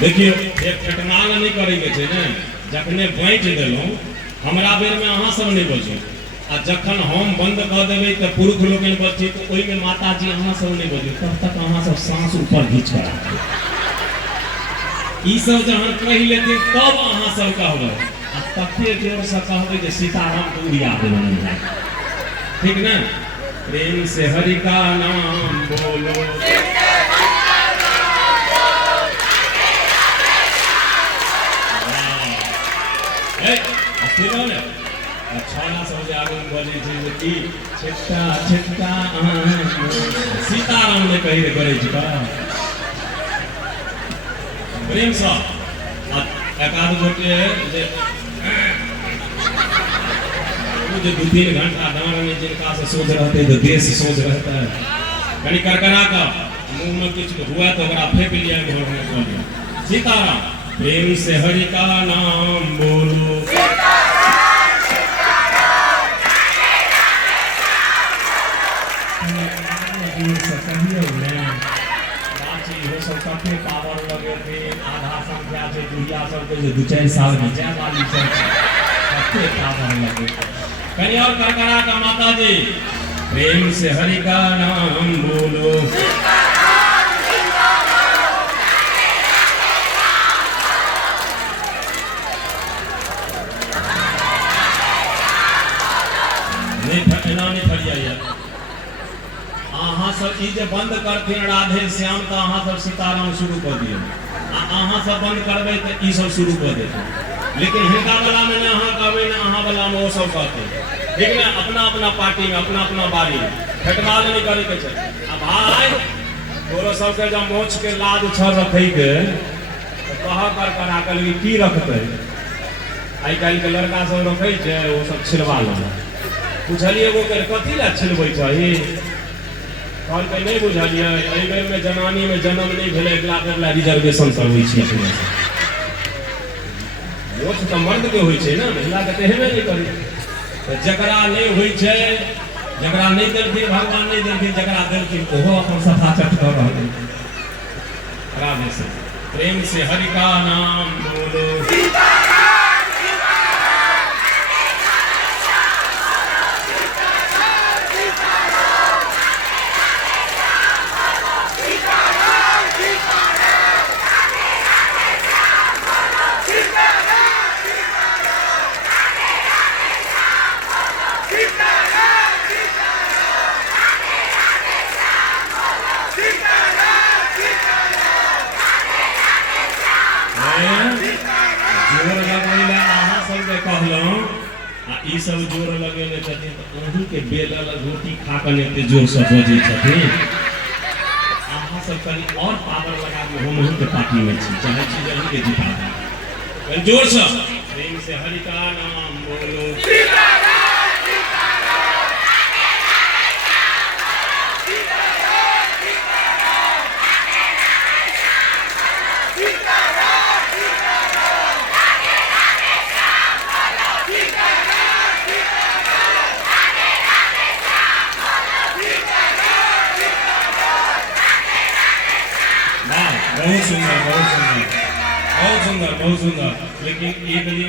देखियो एक फटनाल नहीं करे के छै ने, जखने बाँट देलहुँ हमरा बेर में अहाँ सब नहीं बचू, आ जखन हम बंद कर देबै तो पुरुष लोग बचे, तो ओहि में माता जी अहाँ सब नहीं बचू, तब तक अहाँ सब सांस ऊपर घींच कर ई सब जहन कह लेते तब अहाँ सब कहबै, आ तते जोर से कहबै जे सीताराम को उड़िया देबै। ठीक ना? प्रेम से हरि का नाम बोलो, छाना सब जे आगे बोले छै कि छिट्टा छिट्टा सीताराम ने कहि रे करे छै प्रेम से एकाध गोटे जो 2-3 घंटा डांड में जिनका से सोच रहते तो देश सोच रहता है, कहीं करकरा का मुंह में कुछ हुआ तो बड़ा फेंक लिया घर में खोल दिया। सीताराम प्रेम से हरि का नाम बोलो, पावर लगे थे आधा संख्या से दुनिया सबके जो 2-4 साल में जाए वाली सब पावर लगे। कहीं और करकरा का माता जी प्रेम से हरि का नाम बोलो, नहीं फरिया अहाँ सब चीज बंद करथिन राधे श्याम तो अहाँ सब सीताराम शुरू कर दिए, अहाँ सब बंद करबे तो ई सब शुरू कर देते, लेकिन हिंदा वाला में ना अहाँ कहबे ना अहाँ वाला में वो सब कहते। ठीक ना? अपना अपना पार्टी में अपना अपना बारी फेटवाल नहीं करे के छै। अब भाई तोरो सबके जब मोछ के लाज छर रखे के तो कह कर करा कर की रखते, आई काल के लड़का सब रखे छै वो सब छिलवा ले, पूछलिए वो के कथी ला छिलबै छै, और कहीं नहीं बुझलिए एहि बेर में जनानी में जन्म नहीं भेले एकला रिजर्वेशन करबै छी अपने से, वोट तो मर्द के होई छै ना, महिला के हेबे नहीं करी, तो जकरा नहीं होई छै, जकरा नहीं देलखिन भगवान नहीं देलखिन, जकरा देलखिन ओहो अपन सफा चट कर रहल है। राधे से प्रेम से हरि का नाम बोलो, ई सब जोर लगेले छथिन तो अहीं के बेलल रोटी खा के एते जोर से बजे छथिन, अहाँ सब कनी और पावर लगा के हम अहीं के पार्टी में छी, चाहे चीज अहीं के जिता दे जोर से प्रेम से हरि का नाम बोलो, सीताराम सीताराम बहुत सुंदर बहुत सुंदर बहुत सुंदर बहुत सुंदर। लेकिन एक